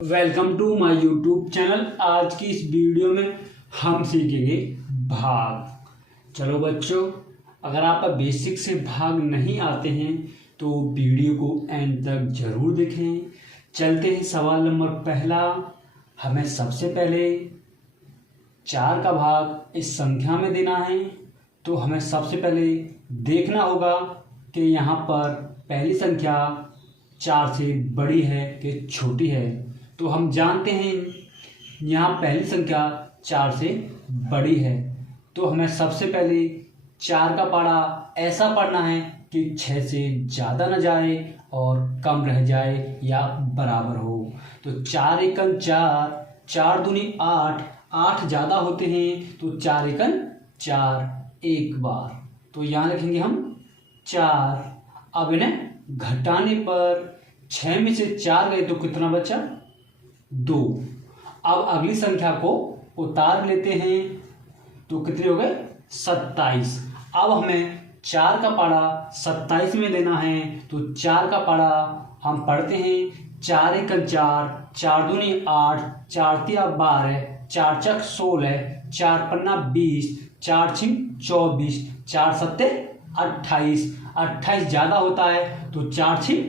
Welcome to my YouTube channel. आज की इस वीडियो में हम सीखेंगे भाग। चलो बच्चों, अगर आप बेसिक से भाग नहीं आते हैं तो वीडियो को एंड तक जरूर देखें। चलते हैं सवाल नंबर पहला। हमें सबसे पहले 4 का भाग इस संख्या में देना है, तो हमें सबसे पहले देखना होगा कि यहाँ पर पहली संख्या 4 से बड़ी है कि छोटी है। तो हम जानते हैं यहाँ पहली संख्या 4 से बड़ी है, तो हमें सबसे पहले 4 का पारा ऐसा पढ़ना है कि 6 से ज़्यादा न जाए और कम रह जाए या बराबर हो। तो 4 एकन 4, 4 दूनी 8, 8 ज़्यादा होते हैं तो 4 एकन 4 एक बार, तो यहाँ लिखेंगे हम 4। अब इन्हें घटाने पर 6 में से 4 गए तो कितना बचा? 2। अब अगली संख्या को उतार लेते हैं तो कितने हो गए? 27। अब हमें 4 का पारा 27 में देना है, तो 4 का पारा हम पढ़ते हैं 4 एकन 4, 4 दूनी 8, 4 तिया 12, 4 चक 16, 4 पन्ना 20, 4 छिंग 24, 4 सत्ते 28। 28 ज़्यादा होता है तो 4 छिंग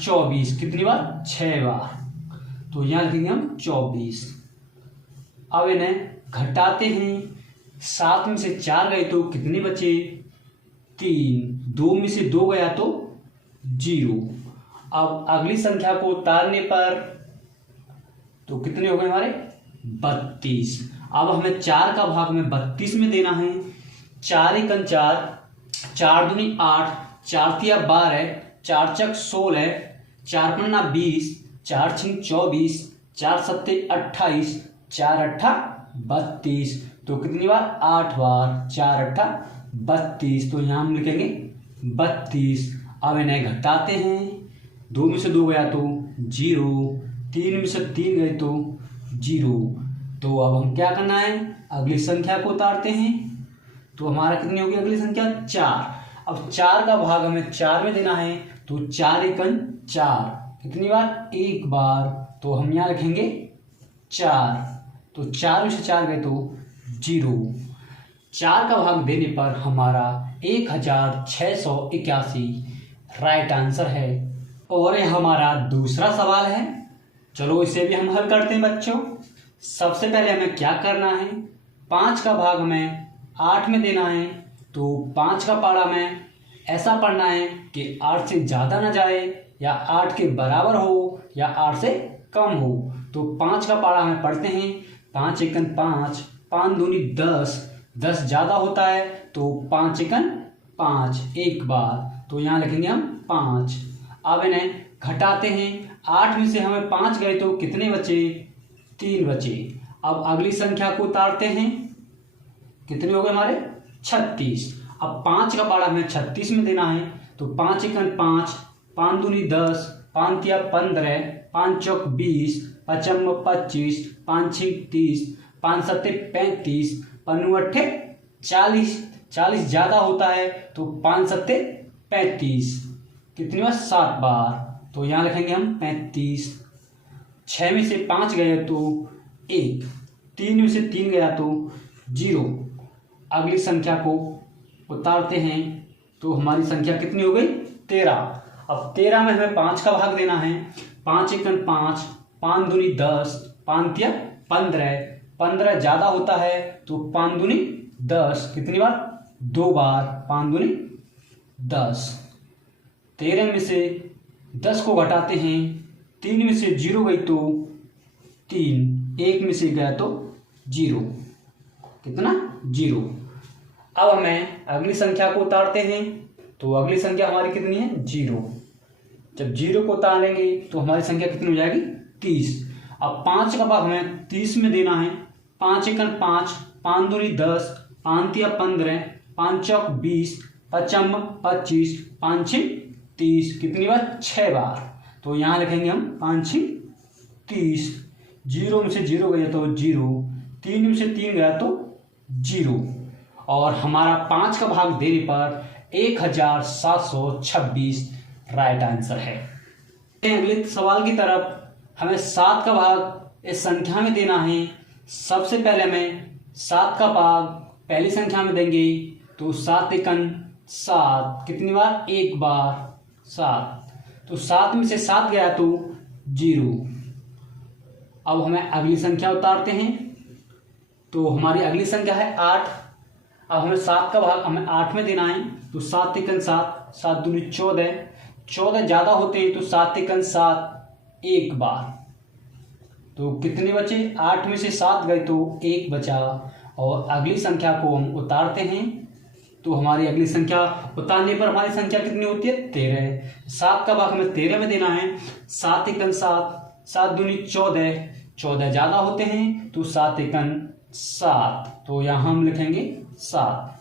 24, कितनी बार? 6 बार, तो यहाँ लिखेंगे हम 24। अब इन्हें घटाते हैं। 7 में से 4 गए तो कितने बचे? 3। 2 में से 2 गया तो 0। अब अगली संख्या को उतारने पर तो कितने हो गए हमारे? 32। अब हमें 4 का भाग में 32 में देना है। 4 एकन 4, 4 दूनी 8, 4 तिया 12, 4 चक 16, 4 पन्ना 20, 4 छिंग 24, 4 सत्ते 28, 4 अट्ठा 32, तो कितनी बार? 8 बार। 4 अट्ठा 32, तो यहाँ हम लिखेंगे 32। अब इन्हें घटाते हैं। 2 में से 2 गया तो 0, 3 में से 3 गए तो 0। तो अब हम क्या करना है? अगली संख्या को उतारते हैं, तो हमारा कितनी होगी अगली संख्या? 4। अब 4 का भाग हमें 4 में देना है, तो 4 एकन 4, कितनी बार? एक बार, तो हम यहाँ लिखेंगे 4। तो 4 में से 4 गए तो 0। 4 का भाग देने पर हमारा 1681 राइट आंसर है। और ये हमारा दूसरा सवाल है। चलो इसे भी हम हल करते हैं बच्चों। सबसे पहले हमें क्या करना है? 5 का भाग हमें 8 में देना है, तो 5 का पारा हमें ऐसा पढ़ना है कि 8 से ज़्यादा ना जाए या 8 के बराबर हो या 8 से कम हो। तो 5 का पारा हमें पढ़ते हैं 5 एकन 5, 5 दूनी 10, 10 ज़्यादा होता है तो 5 एकन 5 एक बार, तो यहाँ लिखेंगे हम 5। अब इन्हें घटाते हैं। 8 में से हमें 5 गए तो कितने बचे? 3 बचे। अब अगली संख्या को उतारते हैं, कितने हो गए हमारे? 36। अब 5 का पारा हमें 36 में देना है, तो 5 एकन 5, 5 दूनी 10, 5 तिया 15, 5 चौक 20, 5 25, 5 छिंग 30, 5 सत्ते 35, 5 अट्ठे 40, 40 ज़्यादा होता है तो 5 सत्ते 35, कितनी बार? 7 बार, तो यहाँ लिखेंगे हम 35। 6 में से 5 गए तो 1, 3 में से 3 गया तो 0। अगली संख्या को उतारते हैं तो हमारी संख्या कितनी हो गई? 13। अब 13 में हमें 5 का भाग देना है। 5 एकन 5, 5 दूनी 10, 5 तिया 15, 15 ज़्यादा होता है तो 5 दूनी 10, कितनी बार? 2 बार। 5 दूनी 10। 13 में से 10 को घटाते हैं। 3 में से 0 गई तो 3, 1 में से गया तो 0, कितना? 0। अब हमें अगली संख्या को उतारते हैं, तो अगली संख्या हमारी कितनी है? 0। जब 0 को उतारेंगे तो हमारी संख्या कितनी हो जाएगी? 30। अब 5 का भाग हमें 30 में देना है। 5 एकन 5, 5 दूनी 10, 5 तिया 15, 5 चौक 20, 5 25, 5 छिंग 30, कितनी बार? 6 बार, तो यहाँ लिखेंगे हम 5 छिंग 30। 0 में से 0 गया तो 0, 3 में से 3 गया तो 0, और हमारा 5 का भाग देने पर 1726 राइट आंसर है। अगले सवाल की तरफ हमें 7 का भाग इस संख्या में देना है। सबसे पहले हमें 7 का भाग पहली संख्या में देंगे, तो 7 एकन 7, कितनी बार? एक बार 7, तो 7 में से 7 गया तो 0। अब हमें अगली संख्या उतारते हैं, तो हमारी अगली संख्या है 8। अब हमें 7 का भाग हमें 8 में देना है, तो 7 एकन 7, 7 दूनी 14, 14 ज़्यादा होते हैं तो 7 एकन 7 एक बार, तो कितने बचे? 8 में से 7 गए तो 1 बचा। और अगली संख्या को हम उतारते हैं, तो हमारी अगली संख्या उतारने पर हमारी संख्या कितनी होती है? 13। 7 का भाग हमें 13 में देना है, 7 एकन 7, 7 दूनी 14, 14 ज़्यादा होते हैं तो 7 एकन 7, तो यहाँ हम लिखेंगे 7।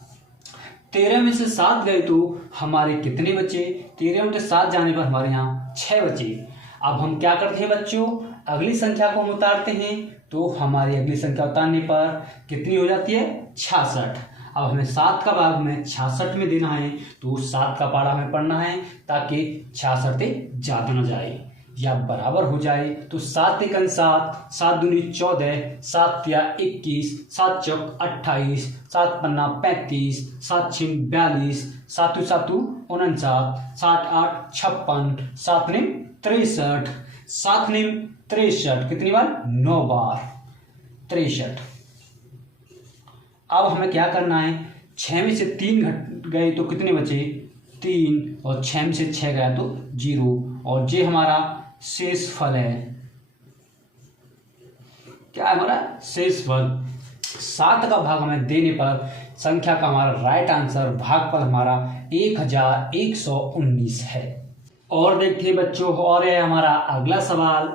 13 में से 7 गए तो हमारे कितने बचे? 13 में से 7 जाने पर हमारे यहाँ 6 बचे। अब हम क्या करते हैं बच्चों? अगली संख्या को हम उतारते हैं, तो हमारी अगली संख्या उतारने पर कितनी हो जाती है? 66। अब हमें 7 का भाग में 66 में देना है, तो 7 का पारा हमें पढ़ना है ताकि 66 ज़्यादा न जाए या बराबर हो जाए। तो 7 एकन 7, 7 दूनी 14, 7 तिया 21, 7 चौक 28, 7 पन्ना 35, 7 छिन 42, 7 7 49, 7 8 56, 7 निम 63, 7 निम 63, कितनी बार? 9 बार 63। अब हमें क्या करना है? 6 में से 3 घट गए तो कितने बचे? 3, और 6 में से 6 गया तो 0, और ये हमारा शेष फल है। क्या है हमारा? शेष फल। 7 का भाग हमें देने पर संख्या का हमारा राइट आंसर भागफल हमारा 1119 है। और देखिए बच्चों, और है हमारा अगला सवाल।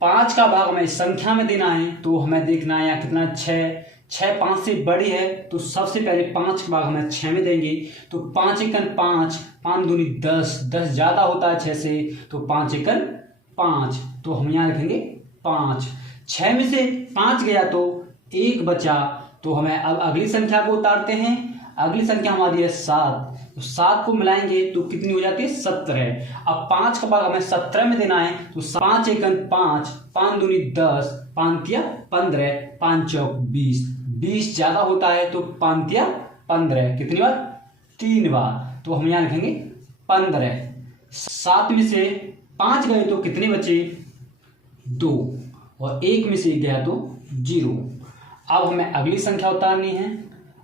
5 का भाग हमें संख्या में देना है, तो हमें देखना है यहाँ कितना? 6। 6 5 से बड़ी है, तो सबसे पहले 5 का भाग हमें 6 में देंगे, तो 5 एकन 5, 5 दूनी 10, 10 ज़्यादा होता है 6 से, तो 5 एकन 5, तो हम यहाँ लिखेंगे 5। 6 में से 5 गया तो 1 बचा, तो हमें अब अगली संख्या को उतारते हैं। अगली संख्या हमारी है 7, तो 7 को मिलाएंगे तो कितनी हो जाती है? 17। अब 5 का भाग हमें 17 में देना है, तो 5 एकन 5, 5 दूनी 10, 5 तिया 15, 5 चौक 20, 20 ज़्यादा होता है तो 5 तिया 15, कितनी बार? 3 बार, तो हम यहाँ लिखेंगे 15। 7 में से 5 गए तो कितने बचे? 2, और 1 में से गया तो 0। अब हमें अगली संख्या उतारनी है,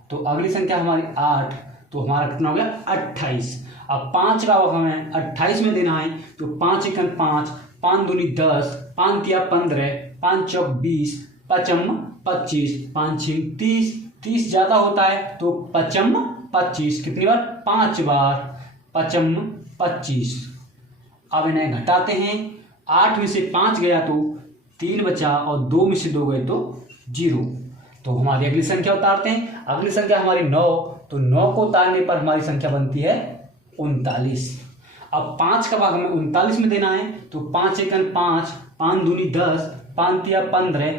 तो अगली संख्या हमारी 8, तो हमारा कितना हो गया? 28। अब 5 का भाग हमें 28 में देना है, तो 5 एकन 5, 5 दूनी 10, 5 तिया 15, 5 चौक 20, 5 25, 5 छिन 30, 30 ज़्यादा होता है तो 5 25, कितनी बार? 5 बार 5 25। अब इन्हें घटाते हैं। 8 में से 5 गया तो 3 बचा, और 2 में से 2 गए तो 0, तो हमारी अगली संख्या उतारते हैं। अगली संख्या हमारी 9, तो 9 को उतारने पर हमारी संख्या बनती है 39। अब 5 का भाग हमें 39 में देना है, तो 5 एकन 5, 5 दूनी 10, 5 तिया 15,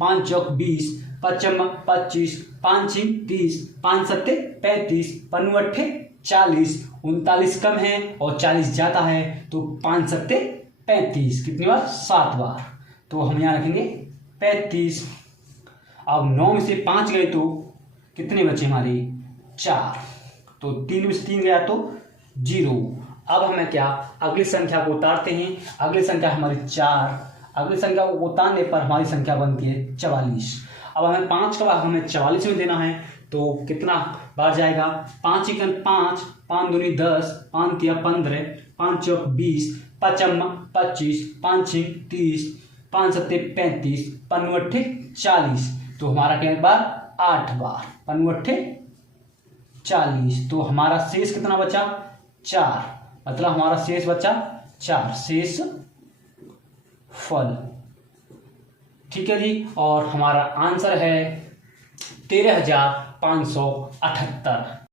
5 चौक 20, 5 25, 5 छिन 30, 5 सत्ते 35, 5 अट्ठे 40, 39 कम है और 40 ज़्यादा है, तो 5 सत्ते 35, कितनी बार? 7 बार, तो हम यहाँ रखेंगे 35। अब 9 में से 5 गए तो कितने बचे हमारे? 4, तो 3 में से 3 गया तो 0। अब हमें क्या? अगली संख्या को उतारते हैं। अगली संख्या हमारी 4, अगली संख्या को उतारने पर हमारी संख्या बनती है 44। अब हमें 5 का भाग हमें 44 में देना है, तो कितना बार जाएगा? 5 एकन 5, 5 दूनी 10, 5 तिया 15, 5 चौक 20, 5 25, 5 छिन 30, 5 सत्ते 35, 5 अट्ठे 40, तो हमारा कितने बार? 8 बार, 5 अट्ठे 40, तो हमारा शेष कितना बचा? 4, मतलब हमारा शेष बचा 4, शेष फल। ठीक है जी, और हमारा आंसर है 13,578।